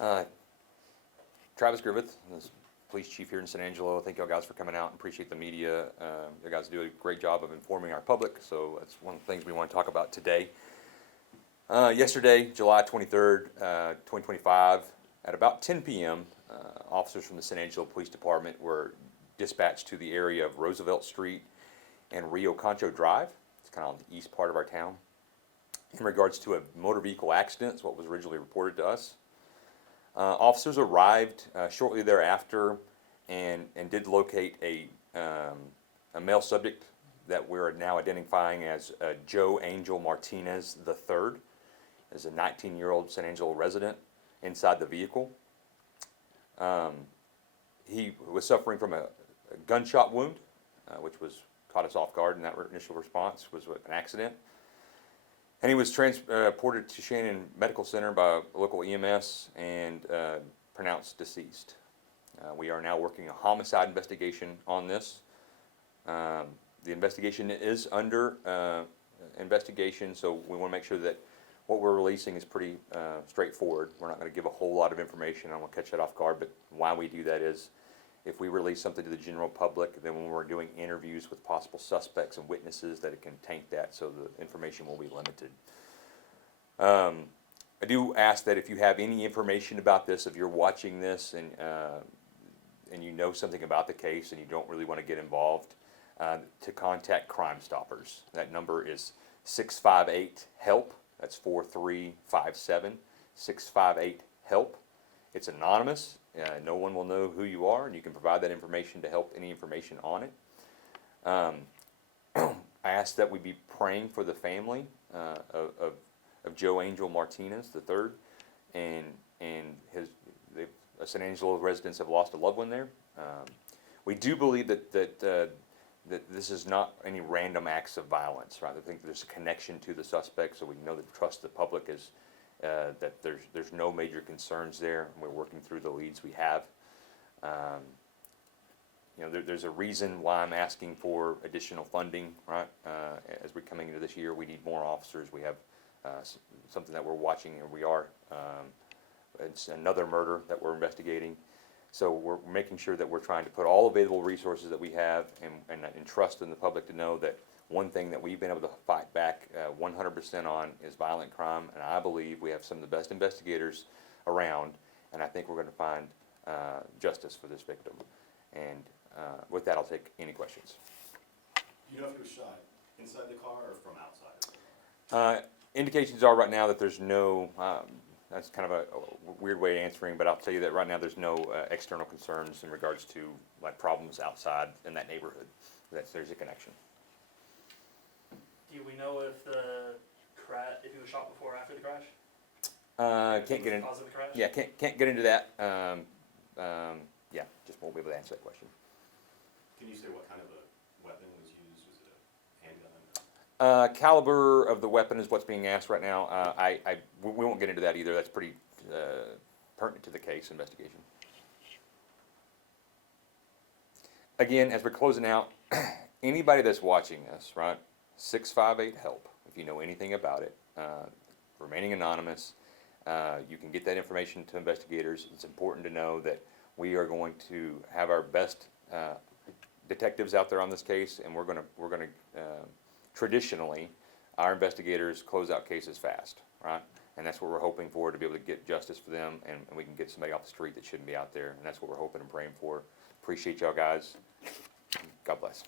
Uh, Travis Griffith, this police chief here in San Angelo. Thank y'all guys for coming out and appreciate the media. You guys do a great job of informing our public, so that's one of the things we want to talk about today. Yesterday, July 23rd, 2025, at about 10 p.m., officers from the San Angelo Police Department were dispatched to the area of Roosevelt Street and Rio Concho Drive. It's kind of on the east part of our town. In regards to a motor vehicle accident, is what was originally reported to us. Officers arrived shortly thereafter and did locate a male subject that we're now identifying as Joe Angel Martinez III, as a 19-year-old San Angelo resident inside the vehicle. He was suffering from a gunshot wound, which caught us off guard, and that initial response was an accident. And he was transported to Shannon Medical Center by local EMS and pronounced deceased. We are now working a homicide investigation on this. The investigation is under investigation, so we want to make sure that what we're releasing is pretty straightforward. We're not going to give a whole lot of information. I won't catch that off guard, but why we do that is if we release something to the general public, then when we're doing interviews with possible suspects and witnesses, that it can taint that, so the information will be limited. I do ask that if you have any information about this, if you're watching this and you know something about the case and you don't really want to get involved, to contact Crime Stoppers. That number is 658-HELP. That's 4357, 658-HELP. It's anonymous. No one will know who you are, and you can provide that information to help any information on it. I ask that we be praying for the family of Joe Angel Martinez III, and the San Angelo residents have lost a loved one there. We do believe that this is not any random acts of violence, right? I think there's a connection to the suspect, so we know that the trust of the public is that there's no major concerns there. We're working through the leads we have. There's a reason why I'm asking for additional funding, right? As we're coming into this year, we need more officers. We have something that we're watching, and we are. It's another murder that we're investigating. So we're making sure that we're trying to put all available resources that we have and trust in the public to know that one thing that we've been able to fight back 100% on is violent crime, and I believe we have some of the best investigators around, and I think we're going to find justice for this victim. And with that, I'll take any questions. Do you know if he was shot inside the car or from outside? Indications are right now that there's no, that's kind of a weird way of answering, but I'll tell you that right now there's no external concerns in regards to like problems outside in that neighborhood. There's a connection. Do we know if if he was shot before or after the crash? Can't get into. Cause of the crash? Yeah, can't get into that. Yeah, just won't be able to answer that question. Can you say what kind of a weapon was used? Was it a handgun? Caliber of the weapon is what's being asked right now. We won't get into that either. That's pretty pertinent to the case investigation. Again, as we're closing out, anybody that's watching this, right? 658-HELP. If you know anything about it, remaining anonymous, you can get that information to investigators. It's important to know that we are going to have our best detectives out there on this case, and we're going to traditionally, our investigators close out cases fast, right? And that's what we're hoping for, to be able to get justice for them, and we can get somebody off the street that shouldn't be out there, and that's what we're hoping and praying for. Appreciate y'all guys. God bless.